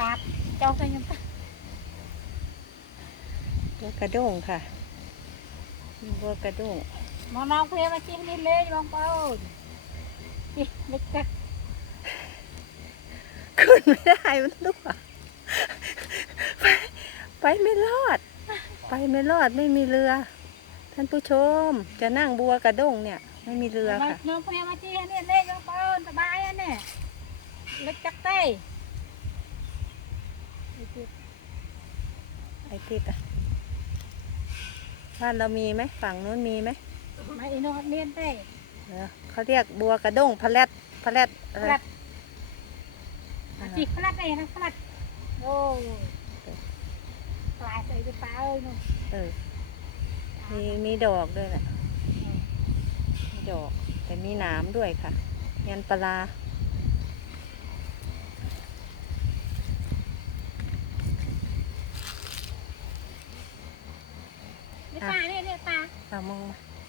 ตาเจ้าใส่ยังตาบัวกระด้งค่ะบัวกระด้งมองน้องเพลมาจีนี่เลยมองเป้าจีเล็กจักขึ้นไม่ได้มันรั่วไปไปไม่รอด ไปไม่รอดไม่มีเรือ ท่านผู้ชมจะนั่งบัวกระด้งเนี่ย ไม่มีเรือค่ะน้องเพลมาจีนี่เลยมองเป้าสบายอะเนี่ยเล็กจักเต้ ไอ้พริกอะบ้านเรามีไหมฝั่งนู้นมีไหมมาอีโนเนียนเต้เออเขาเรียกบัวกระด้งพะแลดพะแลดอะไรพลัดจีพลัดเองนะพลัดโอ้ปลายใส่ไปป้าเอ้ยนู่นเออมีมีดอกด้วยแหละมีดอกแต่มีหนามด้วยค่ะยันปลา นี่ปลาเนี่ยเนี่ยปลาเอามองมา